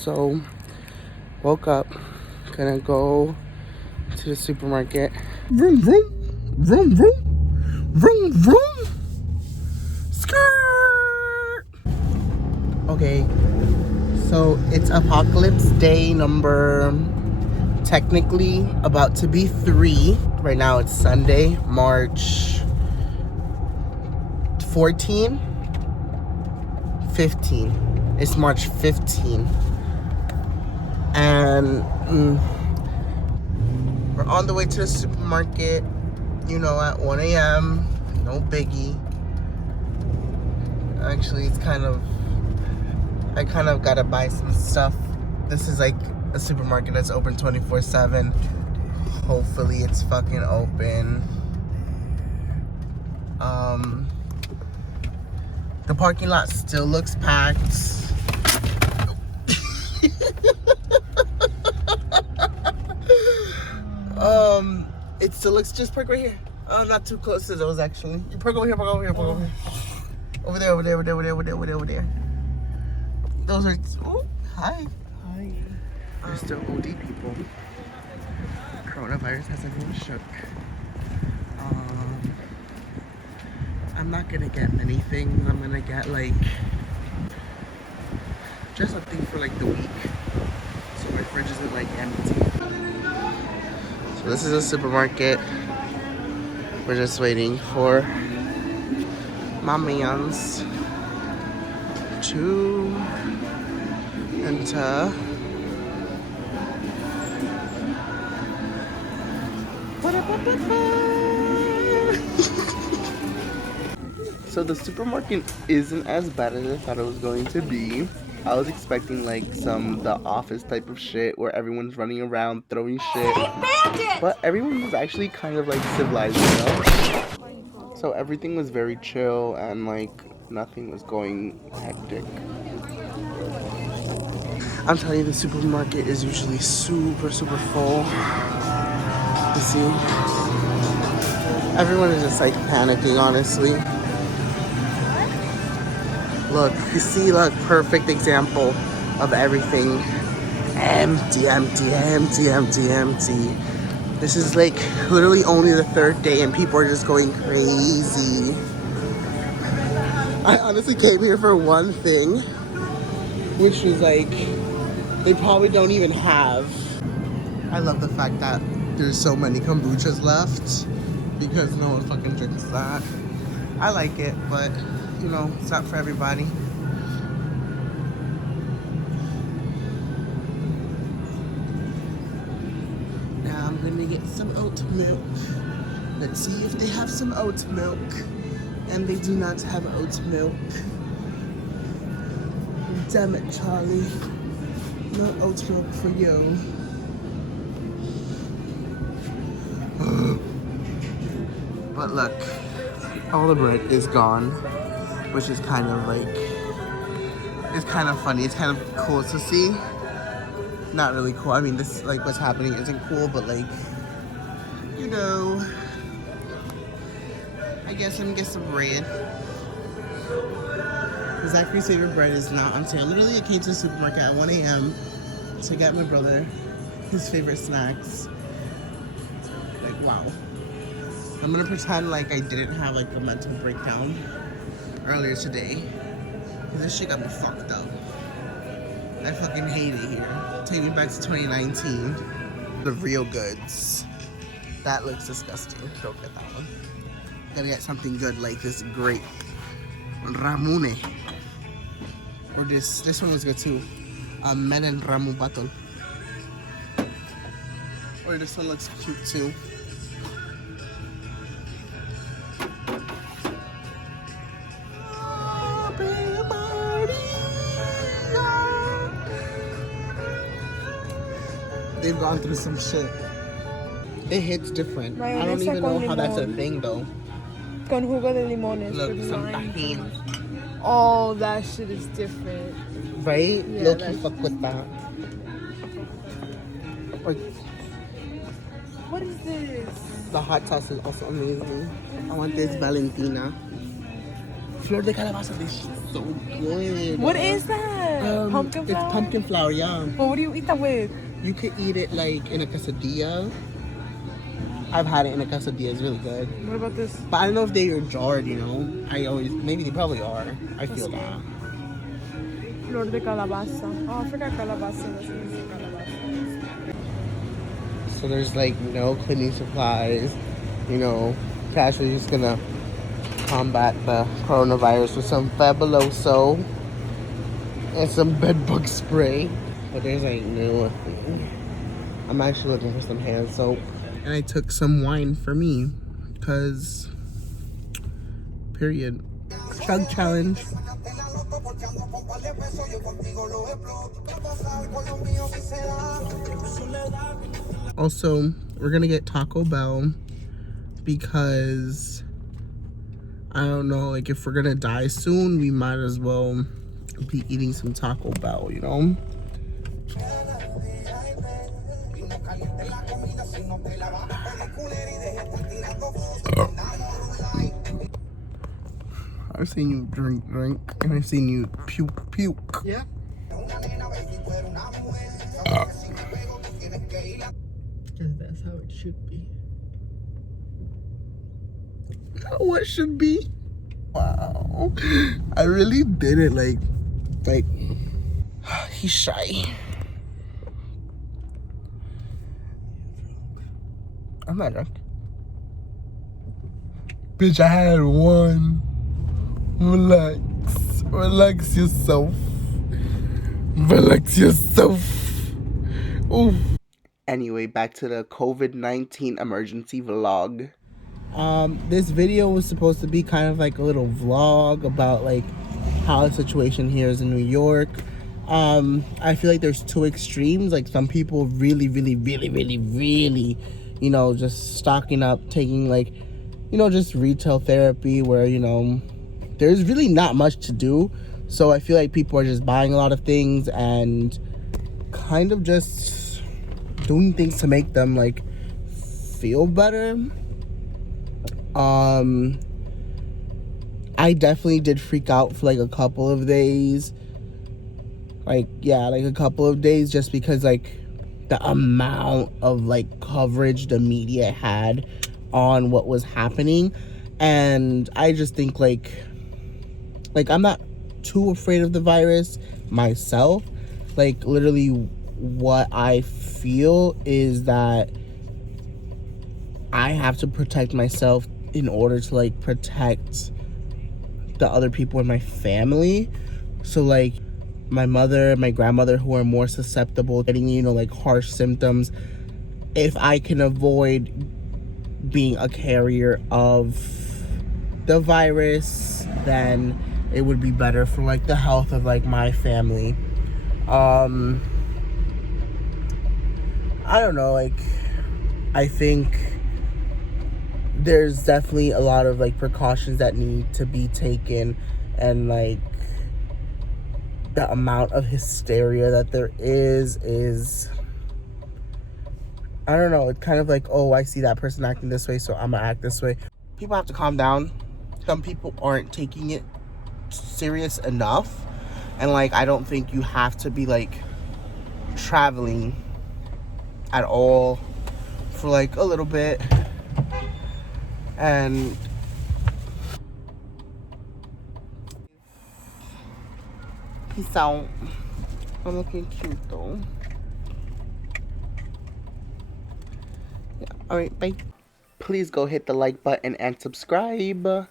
So, woke up, gonna go to the supermarket. Vroom, vroom, vroom, vroom, vroom, vroom, skirt. Okay, so it's apocalypse day number, technically about to be 3. Right now it's Sunday, March 14, 15. It's March 15. And we're on the way to the supermarket, at 1 a.m. No biggie. Actually, I kind of gotta buy some stuff. This is like a supermarket that's open 24/7. Hopefully it's fucking open. The parking lot still looks packed. It still looks, just park right here. Oh, not too close to those actually. You park over here, park over here, park over here. Over there, over there, over there, over there, over there, over there, over there. Those are, oh, hi. Hi. There's still OD people. Coronavirus has everyone shook. I'm not gonna get many things. I'm gonna get just a thing for the week. So my fridge isn't empty. So this is a supermarket. We're just waiting for my mans to enter. So the supermarket isn't as bad as I thought it was going to be. I was expecting the office type of shit where everyone's running around throwing shit. But everyone was actually kind of civilized, So everything was very chill and nothing was going hectic. I'm telling you, the supermarket is usually super, super full. You see? Everyone is just panicking, honestly. Look, you see, perfect example of everything. Empty, empty, empty, empty, empty. This is literally only the 3rd day and people are just going crazy. I honestly came here for one thing, which was they probably don't even have. I love the fact that there's so many kombuchas left because no one fucking drinks that. I like it, but it's not for everybody. Now I'm gonna get some oat milk. Let's see if they have some oat milk. And they do not have oat milk. Damn it, Charlie. No oat milk for you. But look, all the bread is gone, which is kind of it's kind of funny. It's kind of cool to see. Not really cool. I mean, this what's happening isn't cool, but I guess I'm gonna get some bread. Zachary's favorite bread is now on sale. Literally, I came to the supermarket at 1 a.m. to get my brother his favorite snacks. Wow. I'm gonna pretend I didn't have a mental breakdown earlier today. Cause this shit got me fucked up. I fucking hate it here. Take me back to 2019. The real goods. That looks disgusting. Don't get that one. Gotta get something good like this grape. Ramune. Or this one was good too. Melon Ramu bottle. Or this one looks cute too. They've gone through some shit. It hits different. I don't even know how that's a thing though. Con jugo de limones. Look, some tahini. Oh, that shit is different. Right? Yeah, Low-key fuck with that. Or, what is this? the hot sauce is also amazing. I want this Valentina. Flor de calabaza. This shit's so good. What is that? Pumpkin flour? It's pumpkin flour, yeah. But what do you eat that with? You could eat it like in a quesadilla. I've had it in a quesadilla. It's really good. What about this? But I don't know if they are jarred, you know. Maybe they probably are. I feel that. Flor de calabaza. Oh, I forgot calabaza. That's calabaza. So there's like no cleaning supplies. You know, Cash is just gonna combat the coronavirus with some Fabuloso and some bedbug spray. But there's like no. I'm actually looking for some hand soap. And I took some wine for me, cause period. Chug challenge. Also, we're gonna get Taco Bell because I don't know, like if we're gonna die soon, we might as well be eating some Taco Bell, you know? I've seen you drink, and I've seen you puke. Yeah. Because that's how it should be. What should be? Wow. I really did it like, he's shy. I'm not drunk. Bitch, I had one. Relax yourself. Relax yourself. Ooh. Anyway, back to the COVID-19 emergency vlog. This video was supposed to be kind of like a little vlog about like how the situation here is in New York. I feel like there's two extremes. Like some people really, you know, just stocking up, taking like, you know, just retail therapy where, you know, there's really not much to do. So I feel like people are just buying a lot of things and kind of just doing things to make them like feel better. I definitely did freak out for like a couple of days. Like, yeah, like a couple of days just because like the amount of like coverage the media had on what was happening. And I just think like I'm not too afraid of the virus myself. Like literally what I feel is that I have to protect myself in order to like protect the other people in my family. So like my mother, my grandmother, who are more susceptible to getting, you know, like harsh symptoms, if I can avoid being a carrier of the virus, then it would be better for like the health of like my family. I don't know, like I think there's definitely a lot of like precautions that need to be taken, and like the amount of hysteria that there is I don't know, it's kind of like, oh, I see that person acting this way, so I'm gonna act this way. People have to calm down. Some people aren't taking it serious enough, and like I don't think you have to be like traveling at all for like a little bit. And peace out. I'm looking cute though. Yeah. Alright, bye. Please go hit the like button and subscribe.